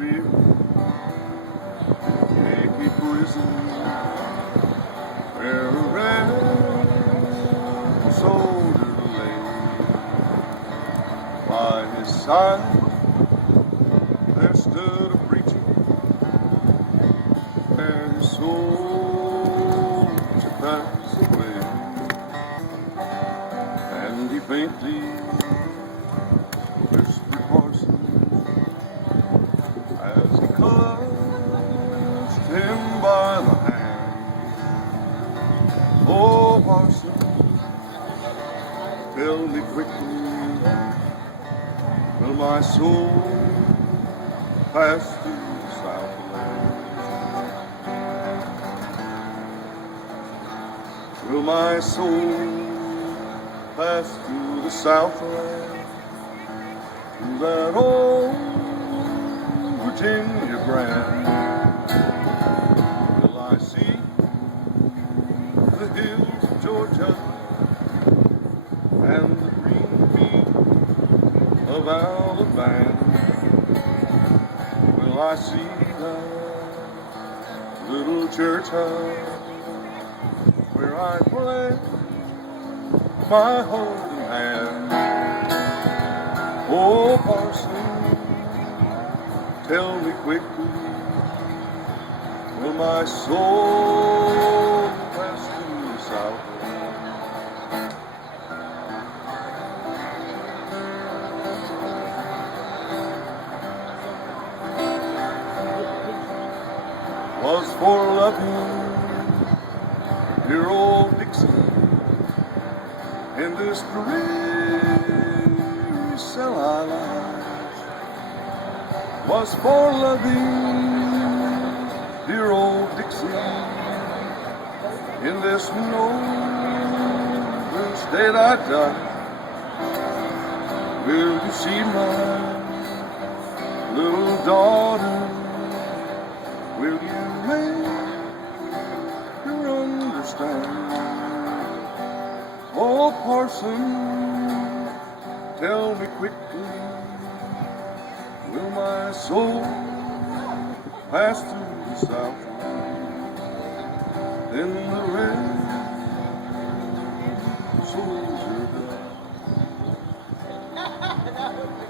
fear, achy prison, where a red soldier lay. By his side there stood a preacher, where his soul should pass away, and he faintly whispered parson as he clutched him by the hand. Oh, parson, tell me quickly, will my soul pass to the Southland? Will my soul pass to the Southland, to that old Virginia grand? Will I see the hills of Georgia and the green fields of Alabama? Will I see that little church house where I pledged my holy hand? Oh, parson, tell me quickly, will my soul pass to the Southland? Was for loving dear old Dixie in this dreary cell I lie. Was for loving dear old Dixie in this northern state I die. Will you see my little daughter? Will you make her understand? Oh, parson, tell me quickly, will my soul pass to the Southland? Then the red soldier died.